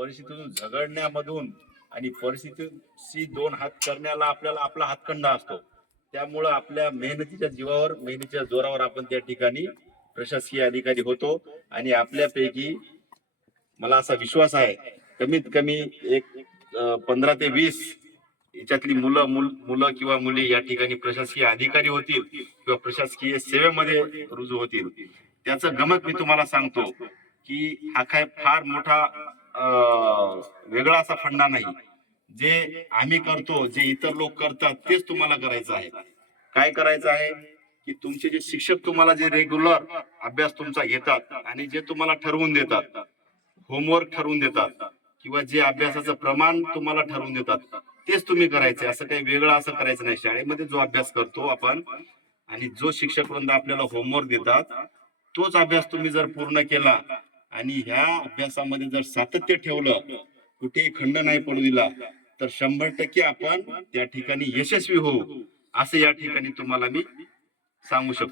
परिस्थितीतून झगडण्यामधून आणि परिस्थितीशी दोन हात करण्याला आपल्याला आपला हातखंडा असतो. त्यामुळं आपल्या मेहनतीच्या जीवावर मेहनतीच्या जोरावर आपण त्या ठिकाणी प्रशासकीय अधिकारी होतो. आणि आपल्यापैकी मला असा विश्वास आहे कमीत कमी एक पंधरा ते वीस याच्यातली मुलं मुल- मुलं किंवा मुली या ठिकाणी प्रशासकीय अधिकारी होतील किंवा प्रशासकीय सेवेमध्ये रुजू होतील. त्याचं गमक मी तुम्हाला सांगतो की हा काय फार मोठा वेगळा असा फंडा नाही. जे आम्ही करतो जे इतर लोक करतात तेच तुम्हाला करायचं आहे. काय करायचं आहे? की तुमचे जे शिक्षक तुम्हाला जे रेग्युलर अभ्यास तुमचा घेतात आणि जे तुम्हाला ठरवून देतात होमवर्क ठरवून देतात किंवा जे अभ्यासाचं प्रमाण तुम्हाला ठरवून देतात तेच तुम्ही करायचे. असं काही वेगळं असं करायचं नाही. शाळेमध्ये जो अभ्यास करतो आपण आणि जो शिक्षक वृंद आपल्याला होमवर्क देतात तोच अभ्यास तुम्ही जर पूर्ण केला आणि ह्या अभ्यासामध्ये जर सातत्य ठेवलं कुठेही खंड नाही पडू दिला तर शंभर टक्के आपण त्या ठिकाणी यशस्वी होऊ असं या ठिकाणी तुम्हाला मी सांगू शकतो.